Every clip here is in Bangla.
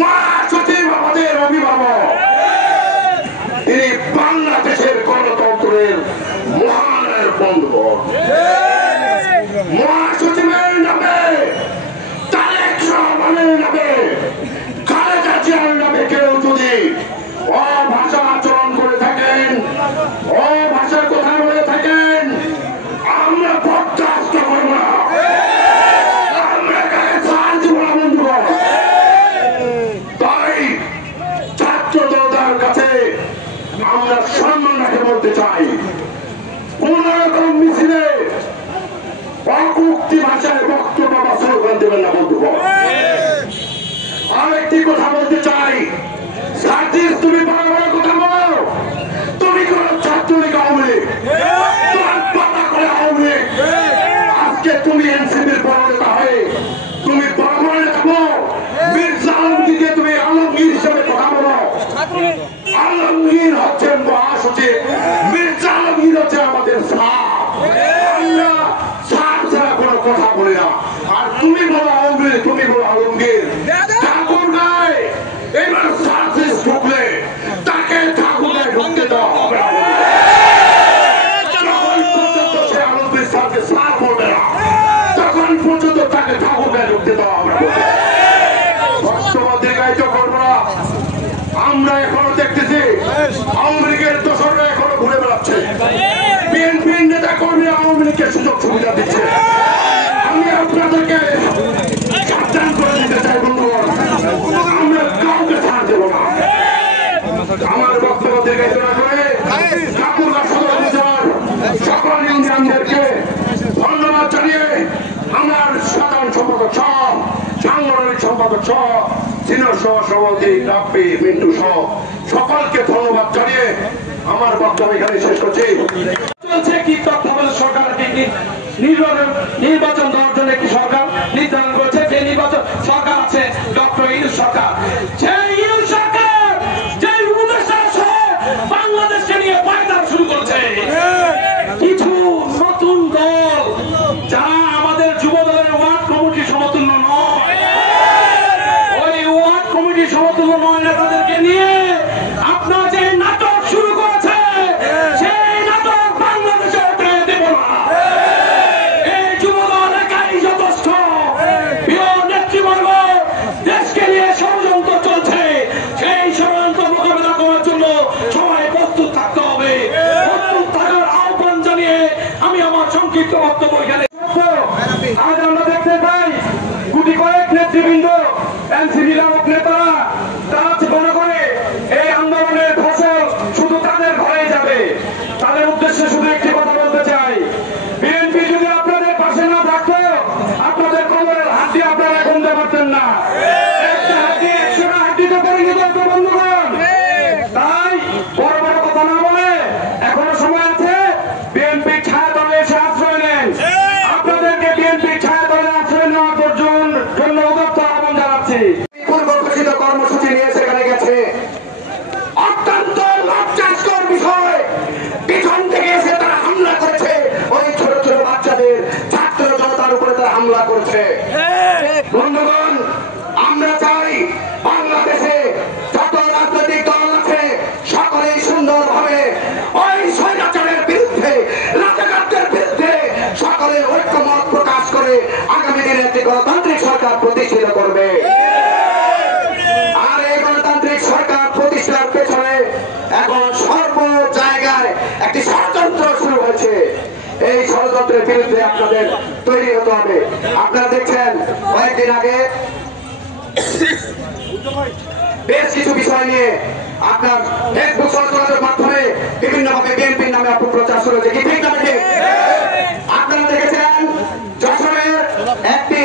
মহাসচিব আমাদের অভিভাবক, তিনি বাংলাদেশের গণতন্ত্রের মহানের বন্ধুবর। মহাসচিবের নামে, তারেক রহমানের নামে, খালেদা জিয়ার নামে কেউ যদি অভাষা আচরণ করে থাকেন, অভাষার কথা বলে থাকেন, আমরা বরদাস্ত করব না, আমরা কাকে ছাড় দিব না বন্ধুগণ। তাই ছাত্র জনতার কাছে আমরা সম্মান রেখে বলতে চাই, কোন রকম মিছিলে অকুক্তি ভাষায় বক্তব্য বা স্লোগান দেবেন না বন্ধুগণ। আরেকটি কথা বলতে চাই, সার্জিস তুমি বড় বড় কথা বলো, তুমি কোন ছাত্রলীগ আওয়ামী লীগ, তোমার পাতা করে আওয়ামী লীগ, আজকে তুমি এনসিপির বড় নেতা হয়ে তুমি বড় বড় নেতা বলো, মির্জা আলমগীরকে তুমি আলমগীর হিসেবে কথা বলো। আলমগীর হচ্ছেন মহাসচিব, মির্জা আলমগীর হচ্ছে আমাদের সাপ। আমরা সাপ ছাড়া কোনো কথা বলি না। আর তুমি বলো আলমগীর, তুমি বলো আলমগীর। ঠাকুর গায়ে এবার সার্জিস ঢুকলে তাকে ঠাকুর গায়ে ঢুকতে দেওয়া হবে না। যখন পর্যন্ত সে আলমগীর সার্জিস সার বলবে না, তখন পর্যন্ত তাকে ঠাকুর গায়ে ঢুকতে দেওয়া হবে না। দীর্ঘায়িত করবো না। আমরা এখনো দেখতেছি আওয়ামী লীগের দোসররা এখনো ঘুরে বেড়াচ্ছে, বিএনপির নেতা কর্মীরা আওয়ামী লীগকে সুযোগ সুবিধা দিচ্ছে। আমি আপনাদেরকে সাবধান করে দিতে চাই বন্ধুগণ, আমরা কাউকে ছাড় দেব না। আমার বক্তব্য দীর্ঘায়িত না করে ঠাকুরগাঁ সদর উপজেলার সকল ইউনিয়নদেরকে ধন্যবাদ জানিয়ে আমার সাধারণ সম্পাদক সহ, সাংগঠনিক সম্পাদক সহ, সিনিয়র সহ সভাপতি রাব্বি, মিন্টু সহ সকলকে ধন্যবাদ জানিয়ে আমার বক্তব্য এখানে শেষ করছি। চলছে কি তত্ত্বাবধায়ক সরকার নির্বাচন দেওয়ার জন্য একটি সরকার নির্ধারণ করেছে, যে নির্বাচন সরকার আছে ডক্টর ইউনূস সরকার। সেই ইউনূস সরকার যে উপদেষ্টা সহ বাংলাদেশকে নিয়ে পায়তারা শুরু করেছে। কিছু নতুন দল যারা আমাদের যুব দলের ওয়ার্ড কমিটির সমতুল্য নয়, ওই ওয়ার্ড কমিটির সমতুল্য নয় নেতাদেরকে নিয়ে আপনার যে নাটক শুরু করেছে, সেই নাটক বাংলাদেশে হতে দেব না। এই যুব দল একাই যথেষ্ট। প্রিয় নেতৃবর্গ, দেশকে নিয়ে ষড়যন্ত্র চলছে, সেই ষড়যন্ত্র মোকাবেলা করার জন্য সবাই প্রস্তুত থাকতে হবে। প্রস্তুত থাকার আহ্বান জানিয়ে আমি আমার সংক্ষিপ্ত বক্তব্য এখানে। আজ আমরা দেখতে পাই গুটি কয়েক নেতৃবৃন্দ, এনসিপি নামক নেতারা, তারা মনে করে এই আন্দোলনের ফসল শুধু তাদের ঘরে যাবে। তাদের উদ্দেশ্যে শুধু একটি কথা বলতে চাই, বিএনপি যদি আপনাদের পাশে না থাকতো, আপনাদের কোমরের হাড্ডি আপনারা গুনতে পারতেন না। একটা হাড্ডি 100টা হাড্ডি তো করে নিতে হতো বন্ধুগণ। তাই বড় বড় কথা না বলে এখনো সময় আছে, বিএনপির ছায়া দলে এসে আশ্রয় নেন। আপনাদেরকে বিএনপির ছায়া দলে আশ্রয় নেওয়ার জন্য উদাত্ত আহ্বান জানাচ্ছি। পূর্ব ঘোষিত কর্মসূচি নিয়ে সেখানে গেছে, অত্যন্ত লজ্জাস্কর বিষয়। পিছন থেকে এসে তারা হামলা করেছে, ওই ছোট ছোট বাচ্চাদের, ছাত্র জনতার উপরে তারা হামলা করেছে। বন্ধুগণ, আমরা চাই বাংলাদেশে যত রাজনৈতিক দল আছে সকলেই সুন্দরভাবে ওই স্বৈরাচারের বিরুদ্ধে, রাজাকারদের বিরুদ্ধে সকলের ঐক্যমত প্রকাশ করে আগামী দিনে একটি গণতান্ত্রিক সরকার প্রতিষ্ঠিত করবে। আর এই গণতান্ত্রিক সরকার প্রতিষ্ঠার পেছনে এখন সর্ব জায়গায় একটি ষড়যন্ত্র শুরু হয়েছে। এই ষড়যন্ত্রের বিরুদ্ধে আপনাদের তৈরি হতে হবে। আপনারা দেখছেন কয়েকদিন আগে বেশ কিছু বিষয় নিয়ে আপনার ফেসবুক যোগাযোগের মাধ্যমে বিভিন্নভাবে বিএনপির নামে অপপ্রচার শুরু হয়েছে, কি ঠিক না ঠিক? আপনারা দেখেছেন যশোরের একটি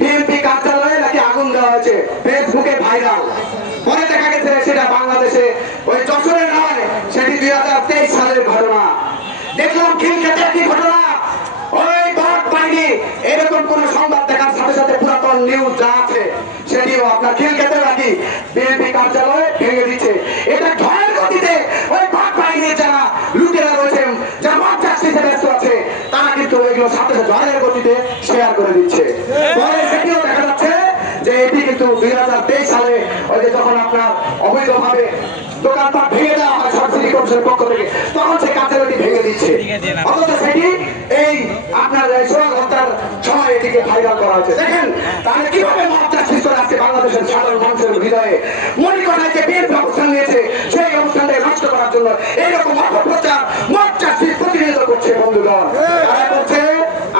বিএনপি কার্যালয়ে নাকি আগুন দেওয়া হয়েছে, ফেসবুকে ভাইরাল। পরে দেখা গেছে সেটা বাংলাদেশে ওই যশোরের নয়, সেটি 2023 সালের ঘটনা। দেখলাম খিলক্ষেতে একটি ঘটনা, ওই বট বাহিনী এরকম কোন সংবাদ দেখার সাথে সাথে পুরাতন নিউজ যা আছে সেটিও আপনার খিলক্ষেতে নাকি বিএনপি কার্যালয়ে ভেঙে দিচ্ছে। এটা ঝড়ের গতিতে ওই বট বাহিনীর যারা লুটেরা রয়েছেন, যারা মব জাস্টিসে ব্যস্ত আছে, তারা কিন্তু ওইগুলো সাথে সাথে ঝড়ের গতিতে শেয়ার করে দিচ্ছে। পরে সেটিও দেখা যাচ্ছে যে এটি কিন্তু 2023 সালে ওই যে যখন আপনার অবৈধভাবে দোকানপাট ভেঙে দেওয়া হয় সিটি কর্পোরেশনের পক্ষ থেকে, তখন সে কাঁচের ওটি ভেঙে দিচ্ছে। অথচ সেটি এই আপনার সোহাগ হত্যার সময় এটিকে ভাইরাল করা হয়েছে। দেখেন তাহলে কিভাবে মহত্যার সৃষ্টি আছে বাংলাদেশের সাধারণ মানুষের হৃদয়ে। মনে করা যে বিএনপি অবস্থান নিয়েছে, সেই অবস্থানটাকে নষ্ট করার জন্য এইরকম অপপ্রচার মহত্যার প্রতিনিধিত্ব করছে বন্ধুগণ। তারা বলছে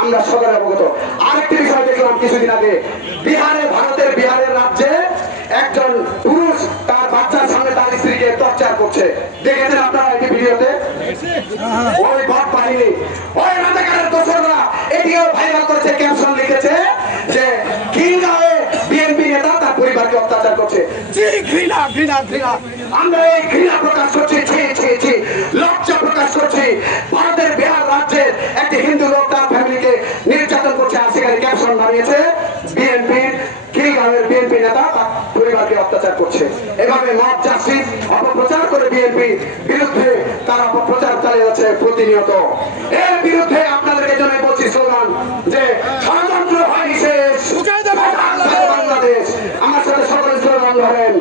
আমরা সবাই অবগত। আরেকটি বিষয় দেখলাম কিছুদিন আগে, ভারতের বিহারের রাজ্যে একজন পুরুষ তার বাচ্চার সামনে তার স্ত্রীকে টর্চার করছে। দেখেছেন আপনারা এই ভিডিওতে? ওই ভট বাহিনী, ওই রাজাকারের দোসররা এটিও ভাইরাল করেছে, ক্যাপশন লিখেছে যে খিলগাঁওয়ে বিএনপি নেতা তার পরিবারকে অত্যাচার করছে। ঘৃণা ঘৃণা ঘৃণা, আমরা এই ঘৃণা প্রকাশ করছি, লজ্জা প্রকাশ করছি। ভারতের বিহার রাজ্যের একটি হিন্দু লোক তার ফ্যামিলিকে নির্যাতন করছে, আর সেখানে ক্যাপশন বানিয়েছে বিএনপির খিলগাঁওয়ের বিএনপি নেতা তার পরিবারকে অত্যাচার করছে। এভাবে মব জাস্টিস অপপ্রচার করে বিএনপি বিরুদ্ধে তারা অপপ্রচার চালিয়ে যাচ্ছে প্রতিনিয়ত। এর বিরুদ্ধে আপনাদেরকে জন্য বলছি স্লোগান যে ষড়যন্ত্র হয়নি শেষ, বাংলাদেশ। আমার সাথে সকলে স্লোগান ধরেন,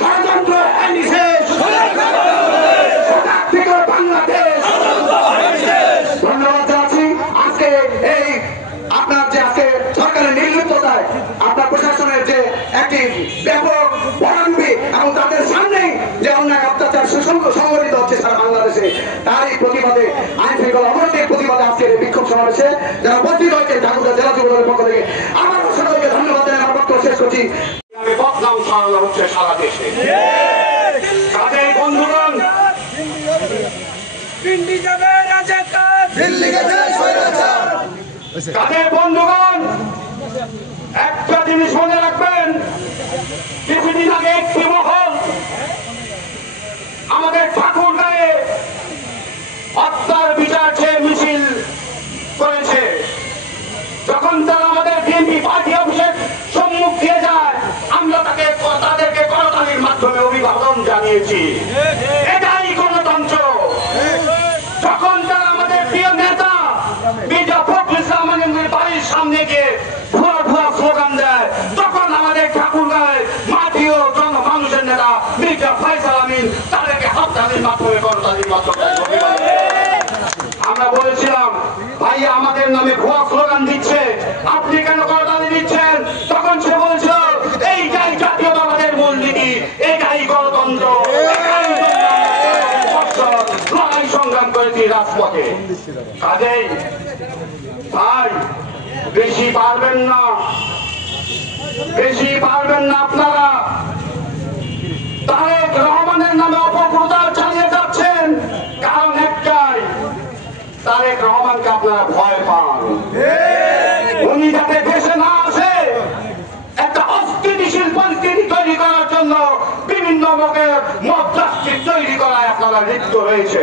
ষড়যন্ত্র হয়নি শেষ, বাংলাদেশ। ধন্যবাদ জানাচ্ছি। আজকে এই আপনার যে আজকে সরকারের নির্লিপ্ততায় আপনার প্রশাসনের যে একটি ব্যাপক ভরাডুবি এবং তাদের সামনেই যে অন্যায় অত্যাচার সংগঠিত হচ্ছে সারা বাংলাদেশে, তারই প্রতিবাদে আইন শৃঙ্খলা অবনতির প্রতিবাদে আজকের এই বিক্ষোভ সমাবেশে যারা উপস্থিত হয়েছে ঠাকুরগাঁও জেলা যুবদলের পক্ষ থেকে আমার সবাইকে ধন্যবাদ জানিয়ে আমার বক্তব্য শেষ করছি। বদনাম ছড়ানো হচ্ছে সারা দেশে। তাদের বন্ধুগণ পিন্ডি যাবে রাজাকার, দিল্লি গেছে স্বৈরাচার। তাদের বন্ধুগণ একটা জিনিস মনে রাখবেন, কিছুদিন আগে একটি মহল আমাদের ঠাকুরগাঁয়ে হত্যার বিচার চেয়ে মিছিল করেছে। যখন তারা আমাদের বিএনপি পার্টি অফিসের সম্মুখ দিয়ে যায়, আমরা তাদেরকে করতালির মাধ্যমে অভিবাদন জানিয়েছি। এটাই গণতন্ত্র। যখন তারা আমাদের প্রিয় নেতা মির্জা ফখরুল ইসলামের বাড়ির সামনে গিয়ে ভুয়া ভুয়া স্লোগান দেয়, তখন আমাদের ঠাকুরগাঁয়ের মাটি ও মানুষের নেতা মির্জা ফয়সাল আমিন তাদেরকে হত্যালির মাধ্যমে করতালির মাধ্যমে অভিবাদন। আমরা বলেছিলাম ভাই আমাদের নামে ভুয়া স্লোগান দিচ্ছে, আপনি কেন করতালি দিচ্ছেন? তখন সে বলছিল এইটাই জাতীয়তাবাদের মূলনীতি, এটাই গণতন্ত্র, লড়াই সংগ্রাম করেছি রাজপথে। কাজেই ভাই বেশি পারবেন না, আপনারা তারেক রহমানের নামে অপপ্রচার চালিয়ে যাচ্ছেন। কারণ একটাই, তারেক রহমানকে আপনারা ভয় পান। উনি যাতে দেশে না আসে, একটা অস্থিতিশীল পরিস্থিতি তৈরি করার জন্য বিভিন্ন লোকের মধ্যস্থির তৈরি করায় আপনারা লিপ্ত রয়েছে।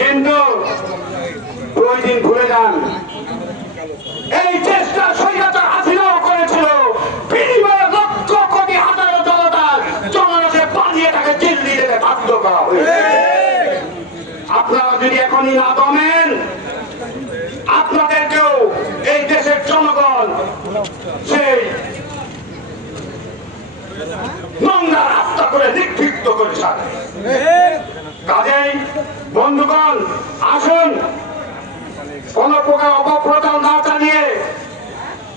কিন্তু ওই দিন ভুলে যান, এই চেষ্টা স্বৈরাচার হাসিনাও করেছিল। বিনিময়ে লক্ষ কোটি হাজারো জনতাকে পালিয়ে তাকে দিল্লি যেতে বাধ্য করা হয়েছে। আপনারা যদি এখনই না দমেন, আপনাদেরকেও এই দেশের জনগণ সেই নোংরা রাস্তা করে নিক্ষিপ্ত করে ছাড়ে। কাজেই বন্ধুগণ আসুন, কোন প্রকার অপপ্রচার না চালিয়ে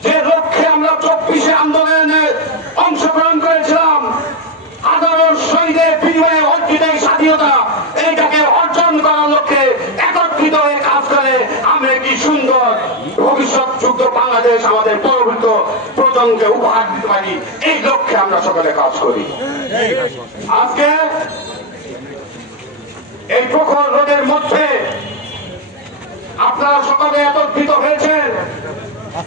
যে লক্ষ্যে আমরা 24শে আন্দোলনে অংশগ্রহণ করেছিলাম, হাজারো শহীদের বিনিময়ে অর্জিত এই স্বাধীনতা, এইটাকে অর্জন করার লক্ষ্যে একত্রিত হয়ে কাজ করে আমরা একটি সুন্দর ভবিষ্যৎ যুক্ত বাংলাদেশ আমাদের পরবর্তী প্রজন্মকে উপহার দিতে পারি, এই লক্ষ্যে আমরা সকলে কাজ করি। আজকে এই প্রখর রোদের মধ্যে আপনারা সকলে একত্রিত হয়েছেন।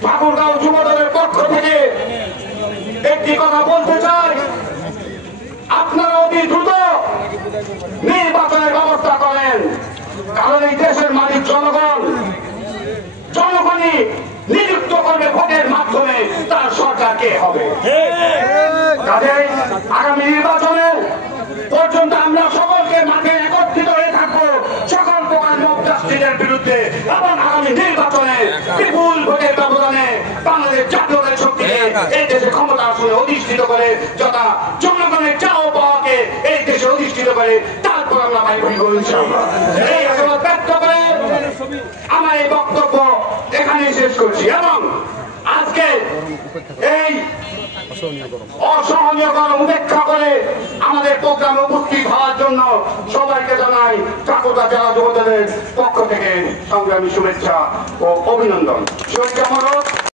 ঠাকুরগাঁও যুবদলের পক্ষ থেকে একটি কথা বলতে চাই, আপনারা অতি দ্রুত নির্বাচনের ব্যবস্থা করেন। কারণ এই দেশের মালিক জনগণই নিযুক্ত করবে ভোটের মাধ্যমে তার সরকার কে হবে। কাজেই আগামী নির্বাচনে পর্যন্ত আমরা সকলকে মাঠে একত্রিত হয়ে থাকবো সকল প্রকার মব জাস্টিসের বিরুদ্ধে, এবং আগামী নির্বাচনে বিপুল ভোটের ব্যবধানে বাংলাদেশ জাতীয় শক্তিকে এই দেশে ক্ষমতা সিংহাসনে অধিষ্ঠিত করে, যথা জনগণের চাও পাওয়াকে এই দেশে অধিষ্ঠিত করে, তারপর আমরা ভাই ভাই ইনশাআল্লাহ। এই আশাবাদ ব্যক্ত করে আমার এই বক্তব্য এখানে শেষ করছি। এবং আজকে এই অসহনীয় গরম উপেক্ষা করে আমাদের প্রোগ্রামে উপস্থিত হওয়ার জন্য সবাইকে জানাই ঠাকুরগা জেলা যুবদলের পক্ষ থেকে সংগ্রামী শুভেচ্ছা ও অভিনন্দন। শুভেচ্ছা মনোজ।